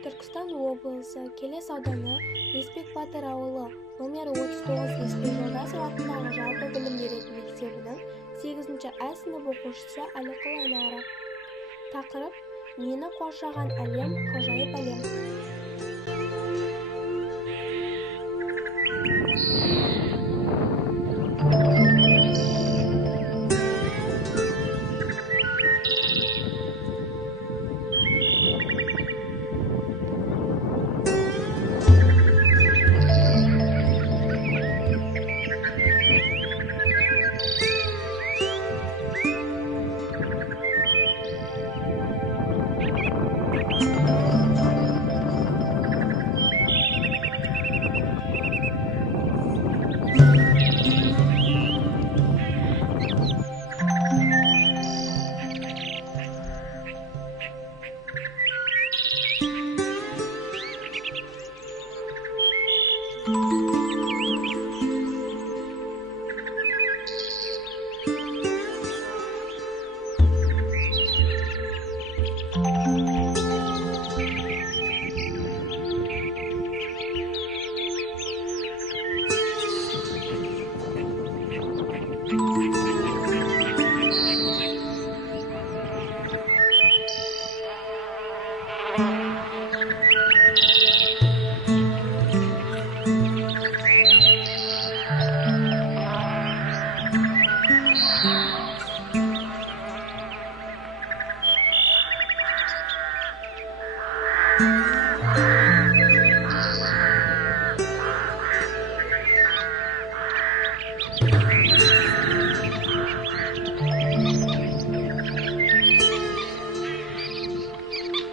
Түркістан облысы Келес ауданы Еспек Батыр ауылы номер 39 Еспек Жолдасов атындағы жалпы білім беретін мектебінің 8-ші А сынып оқушысы Әліқұл Айнара. Тақырып: мені қоршаған әлем ғажайып әлем.